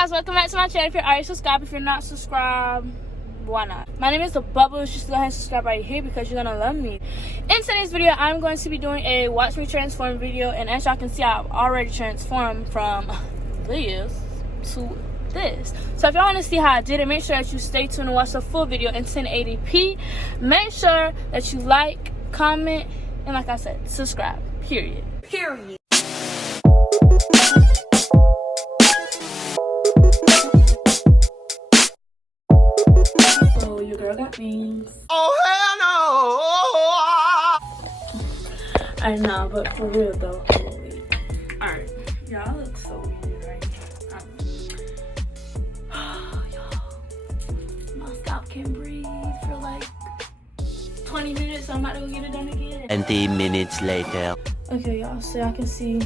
guys, welcome back to my channel. If you're already subscribed, if you're not subscribed, why not? My name is the Bubbles. Just go ahead and subscribe right here because you're gonna love me. In today's video, I'm going to be doing a watch me transform video, and as y'all can see, I've already transformed from this to this. So if y'all want to see how I did it, make sure that you stay tuned and watch the full video in 1080p. Make sure that you like, comment, and like I said, subscribe. Period. So your girl got wings. Oh hell no! I know, but for real though. Alright, y'all look so weird right now. Y'all, my scalp can breathe for like 20 minutes, so I'm about to go get it done again. 20 minutes later. Okay, y'all, so y'all can see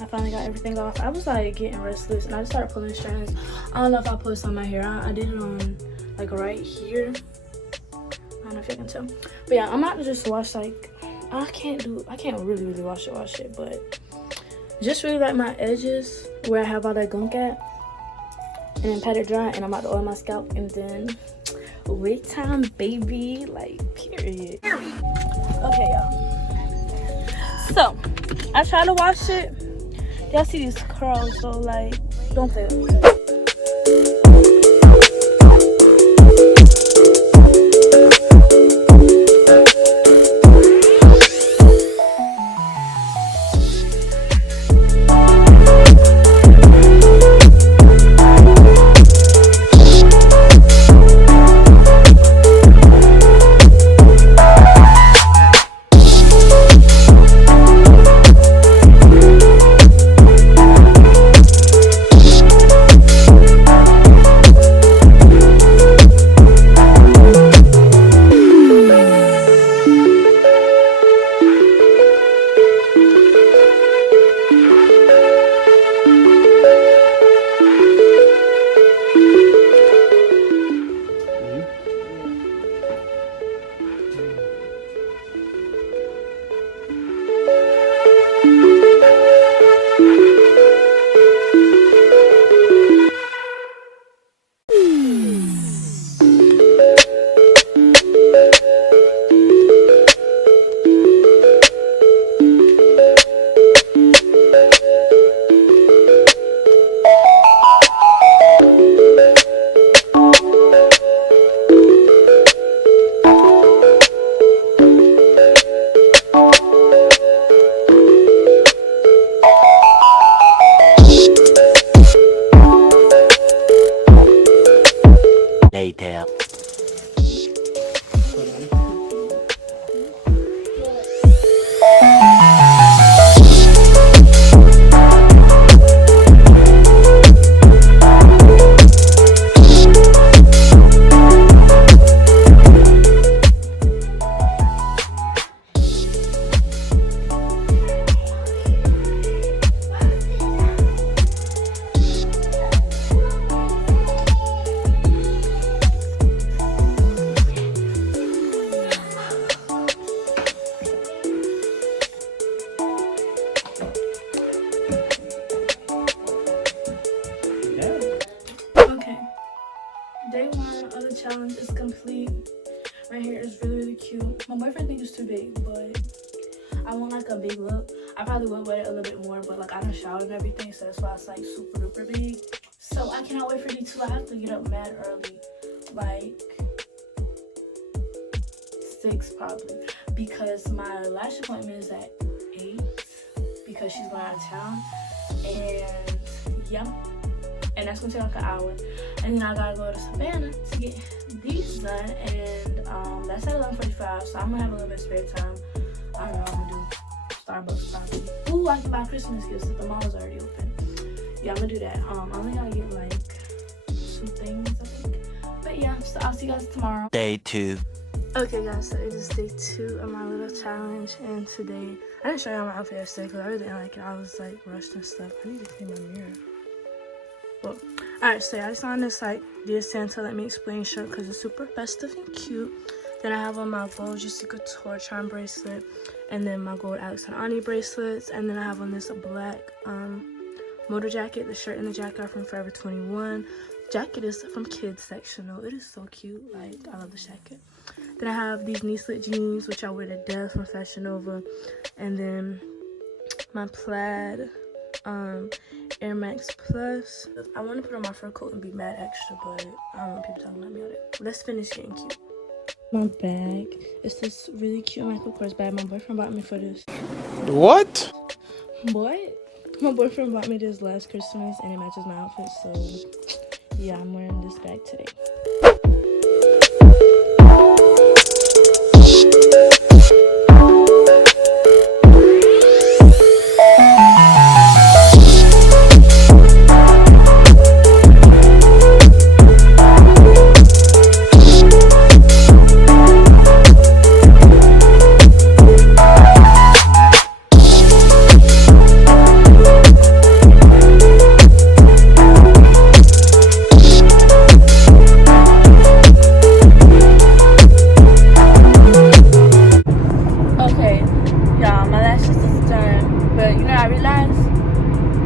I finally got everything off. I was like getting restless and I just started pulling strands. I don't know if I put some on my hair. I did it on like right here. I don't know if you can tell. But yeah, I'm about to just wash like I can't really wash it, but just really like my edges where I have all that gunk at, and then pat it dry, and I'm about to oil my scalp, and then wig time, baby, like period. Okay, y'all, so I try to wash it. Y'all see these curls, so like don't play with me. Later. Day one of the challenge is complete. My hair is really cute. My boyfriend thinks it's too big, but I want like a big look. I probably would wear it a little bit more, but like I done showered and everything, so that's why it's like super duper big. So I cannot wait for D2. I have to get up mad early, like 6 probably, because my lash appointment is at 8 because she's going out of town, and yeah. And that's gonna take like an hour, and then I gotta go to Savannah to get these done, and that's at 11:45. So I'm gonna have a little bit of spare time. I don't know what I'm gonna do. Starbucks probably. Ooh, I can buy Christmas gifts if the mall is already open. Yeah, I'm gonna do that. I only gotta get like 2 things, I think. But yeah, so I'll see you guys tomorrow. Day 2. Okay guys, so it is day 2 of my little challenge, and today I didn't show y'all my outfit yesterday because I really didn't like it. I was like rushed and stuff. I need to clean my mirror. Well, alright, so I just on this like Dear Santa Let Me Explain shirt because it's super festive and cute. Then I have on my gold Juicy Couture charm bracelet, and then my gold Alex and Ani bracelets, and then I have on this black motor jacket. The shirt and the jacket are from Forever 21. Jacket is from kids section though. It is so cute. Like, I love the jacket. Then I have these knee slit jeans, which I wear to death from Fashion Nova. And then my plaid Air Max Plus. I want to put on my fur coat and be mad extra, but I don't want people talking about me all that. Let's finish getting cute. My bag. It's this really cute Michael Kors bag. My boyfriend bought me for this. What? What? My boyfriend bought me this last Christmas and it matches my outfit, so yeah, I'm wearing this bag today.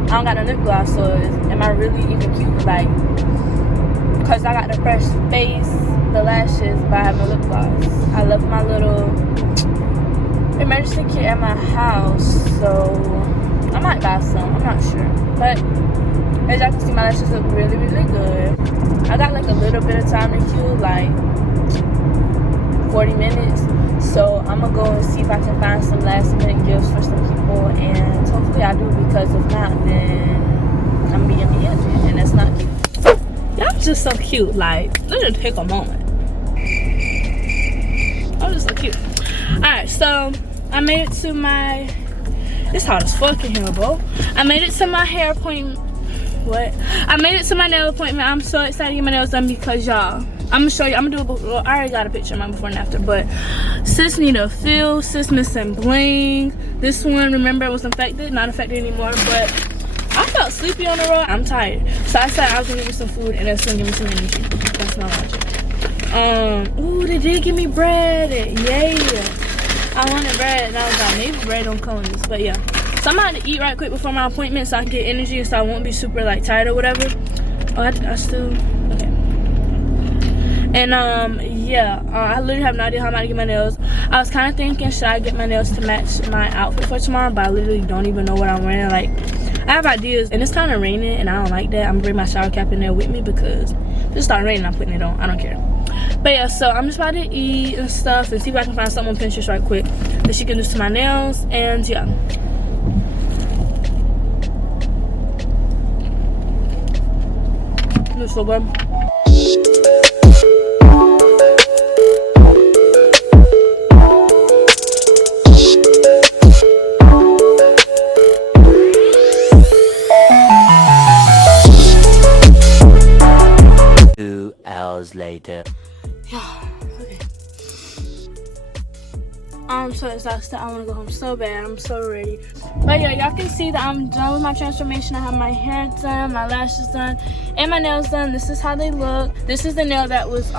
I don't got no lip gloss, so am I really even cute? Like, because I got the fresh face, the lashes, but I have no lip gloss. I left my little emergency kit at my house, so I might buy some. I'm not sure. But as y'all can see, my lashes look really, really good. I got like a little bit of time to cue, like 40 minutes. So I'm gonna go and see if I can find some last minute gifts for some people, and hopefully I do, because if not, then I'm being me and that's not cute. Y'all just so cute. Like, let's just take a moment. I'm just so cute. Alright, so I made it to my, it's hot as fuck in here, bro. I made it to my hair appointment. What? I made it to my nail appointment. I'm so excited to get my nails done because y'all, I'm gonna show you. I'm gonna do a, well, I already got a picture of mine before and after, but sis need a fill. Sis missing bling. This one, remember, it was infected, not infected anymore, but I felt sleepy on the road. I'm tired, so I said I was gonna give me some food and that's gonna give me some energy. That's my logic. Ooh, they did give me bread. Yay! I wanted bread and I was like, maybe bread don't come in this, but yeah. So I'm about to eat right quick before my appointment so I can get energy and so I won't be super like tired or whatever. Oh, I still, okay. And yeah, I literally have no idea how I'm about to get my nails. I was kind of thinking, should I get my nails to match my outfit for tomorrow, but I literally don't even know what I'm wearing. Like, I have ideas, and it's kind of raining and I don't like that. I'm gonna bring my shower cap in there with me because if it starts raining, I'm putting it on. I don't care. But yeah, so I'm just about to eat and stuff and see if I can find something on Pinterest right quick that she can do to my nails, and yeah. Looks so good. Later. Yeah, okay. I'm so exhausted. I want to go home so bad. I'm so ready. But yeah, y'all can see that I'm done with my transformation. I have my hair done, my lashes done, and my nails done. This is how they look. This is the nail that was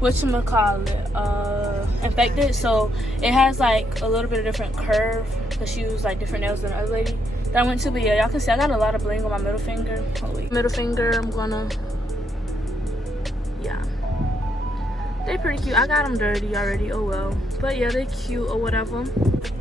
whatchamacallit, infected. So it has like a little bit of different curve because she used like different nails than the other lady that I went to. But yeah, y'all can see I got a lot of bling on my middle finger. Oh wait, middle finger. I'm gonna, yeah, they're pretty cute. I got them dirty already, oh well, but yeah, they're cute or whatever.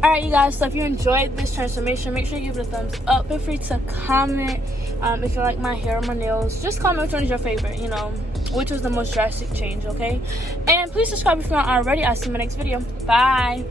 All right, you guys, so if you enjoyed this transformation, make sure you give it a thumbs up. Feel free to comment if you like my hair or my nails. Just comment which one is your favorite, you know, which was the most drastic change, okay? And please subscribe if you're not already. I'll see you in my next video. Bye.